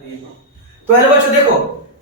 तो हेलो बच्चों, देखो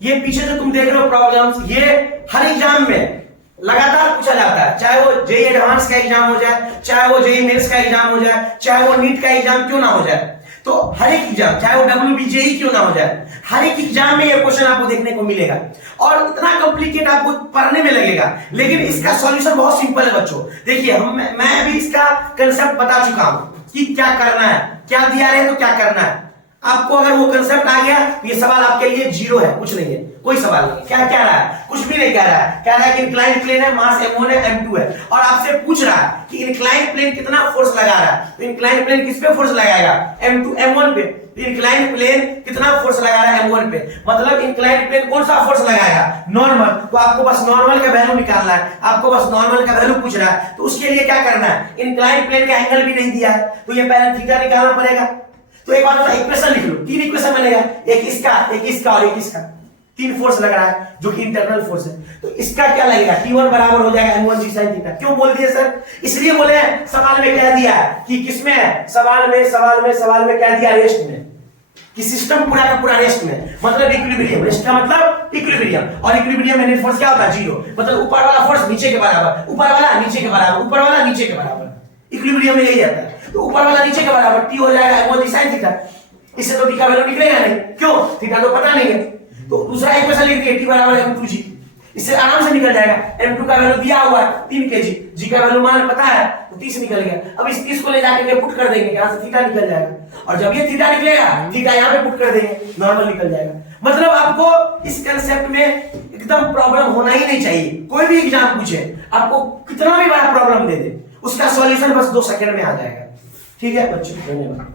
ये पीछे जो तुम देख रहे हो प्रॉब्लम्स, ये हर एग्जाम में लगातार पूछा जाता है। चाहे वो जेई एडवांस का एग्जाम हो जाए, चाहे वो जेई मेंस का एग्जाम हो जाए, चाहे वो नीट का एग्जाम क्यों ना हो जाए, तो हर एक एग्जाम, चाहे वो WBJEE क्यों ना हो जाए, हर एक एग्जाम में ये क्वेश्चन आपको देखने को मिलेगा और इतना कॉम्प्लिकेट आपको पढ़ने में लगेगा। लेकिन इसका सॉल्यूशन बहुत सिंपल है बच्चों। देखिए मैं अभी इसका कंसेप्ट बता चुका हूं कि क्या करना है, क्या दिया है तो क्या करना है। आपको अगर वो कंसेप्ट आ गया तो ये सवाल आपके लिए जीरो है, कुछ नहीं है, कोई सवाल नहीं। क्या कह रहा है? कुछ भी नहीं कह रहा है। कह रहा है कि इंक्लाइंड प्लेन है, मास m1 है, m2 है, और आपसे पूछ रहा है कि इंक्लाइंड प्लेन कितना फोर्स लगा रहा है। तो इंक्लाइंड प्लेन किस पे फोर्स लगाएगा? m1 पे। इंक्लाइंड प्लेन कितना फोर्स लगा रहा है? m1 पे। मतलब इंक्लाइंड प्लेन कौन सा फोर्स लगाएगा? नॉर्मल। तो आपको बस नॉर्मल का वैल्यू निकालना है, आपको बस नॉर्मल का वैल्यू पूछ रहा है। तो उसके लिए क्या करना है? इंक्लाइंड प्लेन का एंगल भी नहीं दिया है, तो ये पहले थीटा निकालना पड़ेगा। तो एक बार इक्वेशन लिख लो, तीन इक्वेशन बनेगा, एक इसका और एक इसका। तीन फोर्स लग रहा है जो कि इंटरनल फोर्स है। तो इसका क्या लगेगा? T1 बराबर हो जाएगा m1 g sin थीटा। क्यों बोल दिए सर? इसलिए बोले सवाल में कह दिया कि किसमें है? सवाल में कह दिया रेस्ट में, कि सिस्टम पूरा का पूरा रेस्ट में, मतलब इक्विलिब्रियम। रेस्ट का मतलब इक्विलिब्रियम, और इक्विलिब्रियम में नेट फोर्स क्या होता है? जीरो। मतलब ऊपर वाला फोर्स नीचे के बराबर, ऊपर वाला नीचे के बराबर, ऊपर वाला नीचे के बराबर। इक्विलिब्रियम में यही आता है। तो ऊपर वाला नीचे के बराबर, T हो जाएगा m1 g sin थीटा। इससे तो t का वैल्यू निकलेगा नहीं, क्यों? थीटा तो पता नहीं है। तो दूसरा इक्वेशन लिख दिए, t बराबर m2g। इससे आराम से निकल जाएगा। m2 का वैल्यू दिया हुआ है 3 kg, g का वैल्यू मान पता है, तो 30 निकल गया। अब इस 30 को ले जाके पुट कर देंगे, यहां से थीटा निकल जाएगा, और जब ये थीटा निकलेगा, थीटा यहां पे पुट कर देंगे, नॉर्मल निकल जाएगा। मतलब आपको इस कांसेप्ट में एकदम प्रॉब्लम होना ही नहीं चाहिए। कोई भी एग्जाम पूछे, आपको कितना भी बड़ा प्रॉब्लम दे दे, उसका सॉल्यूशन बस 2 सेकंड में आ जाएगा। ठीक है बच्चों, धन्यवाद।